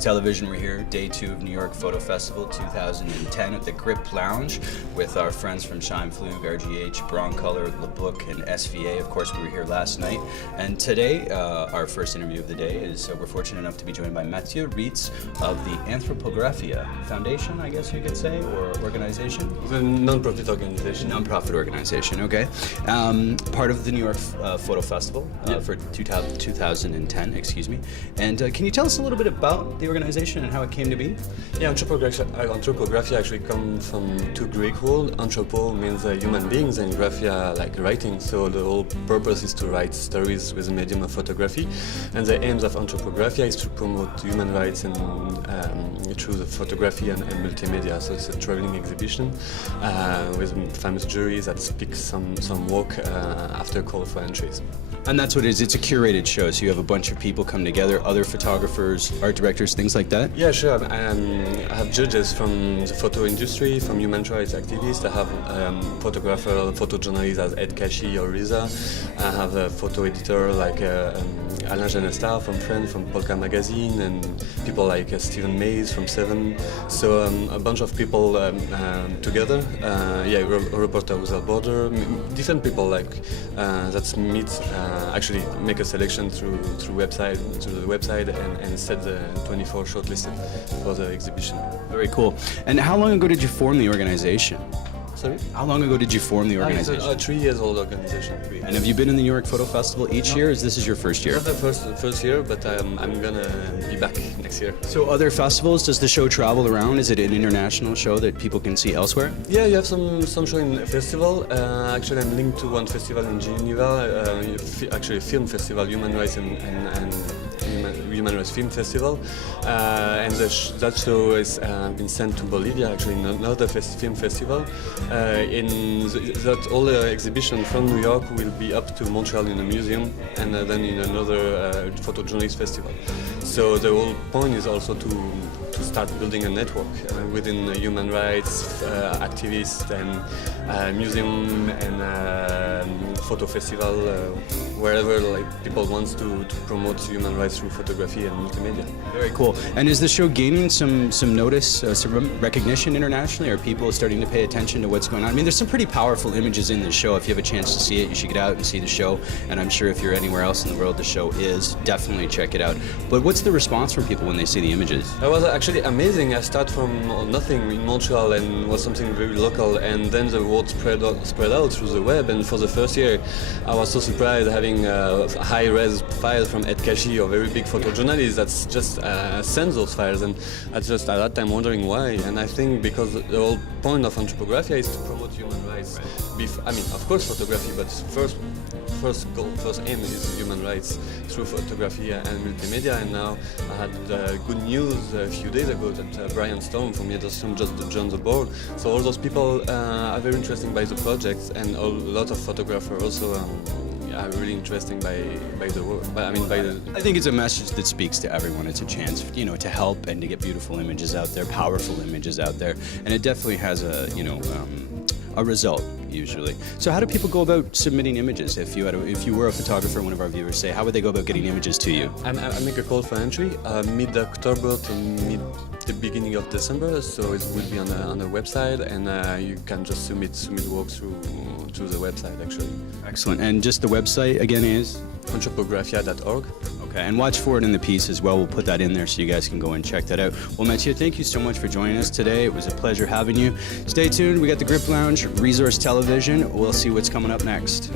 Resource Television. We're here, day 2 of New York Photo Festival 2010 at the Grip Lounge with our friends from Scheinflug, RGH, Broncolor, Le Book, and SVA. Of course, we were here last night. And today, our first interview of the day is we're fortunate enough to be joined by Mathieu Rytz of the Anthropographia Foundation, I guess you could say, or organization? The non-profit organization. Non-profit organization, okay. Part of the New York Photo Festival for 2010, excuse me. And can you tell us a little bit about the organization and how it came to be? Yeah, Anthropographia actually comes from two Greek words. Anthropo means human beings and graphia like writing. So the whole purpose is to write stories with the medium of photography. And the aims of Anthropographia is to promote human rights and through the photography and multimedia. So it's a traveling exhibition with famous juries that speak some work after call for entries. And that's what it is. It's a curated show, so you have a bunch of people come together, other photographers, art directors, things like that? Yeah, sure. I have judges from the photo industry, from human rights activists. I have photojournalists as Ed Kashi or Riza. I have a photo editor like Alain Genestar from France, from Polka Magazine, and people like Stephen Mays from Seven. So a bunch of people together. A reporter without border. Different people like that meet. Actually make a selection through the website and set the 24 shortlisted for the exhibition. Very cool. And how long ago did you form the organization? Sorry? How long ago did you form the organization? It's a 3 years old organization. And have you been in the New York Photo Festival each year? Is this is your first year? Not the first year, but I'm gonna be back next year. So other festivals, does the show travel around? Is it an international show that people can see elsewhere? Yeah, you have some show in festival. Actually, I'm linked to one festival in Geneva, actually a film festival, Human Rights and Human Rights Film Festival, and that show has been sent to Bolivia, actually in another film festival. That all the exhibition from New York will be up to Montreal in a museum, and then in another photojournalist festival. So the whole point is also to start building a network within human rights activists and museum and photo festival, wherever like people want to promote human rights through photography and multimedia. Very cool. And is the show gaining some notice, some recognition internationally? Are people starting to pay attention to what's going on? I mean, there's some pretty powerful images in the show. If you have a chance to see it, you should get out and see the show. And I'm sure if you're anywhere else in the world, the show is. Definitely check it out. But what's the response from people when they see the images? It was actually amazing. I started from nothing in Montreal and was something very local, and then the word spread out through the web. And for the first year, I was so surprised having a high-res file from Ed Kashi, a very big photojournalist, that's just sends those files. And I just at that time wondering why. And I think because the whole point of Anthropographia is to promote human rights. I mean, of course, photography, but first goal, first aim is human rights through photography and multimedia. And now I had good news a few days ago that Brian Stone from Yedderstone just joined the board. So all those people are very interested by the project, and a lot of photographers also are really interesting by the work. I think it's a message that speaks to everyone. It's a chance, to help and to get beautiful images out there, powerful images out there, and it definitely has a result usually. So how do people go about submitting images? If you were a photographer, one of our viewers say, how would they go about getting images to you? I make a call for entry mid-October to the beginning of December, so it will be on the website, and you can just submit work through the website actually. Excellent. And just the website again is? Anthropographia.org. Okay, and watch for it in the piece as well. We'll put that in there so you guys can go and check that out. Well, Mathieu, thank you so much for joining us today. It was a pleasure having you. Stay tuned. We got the Grip Lounge, Resource Television. We'll see what's coming up next.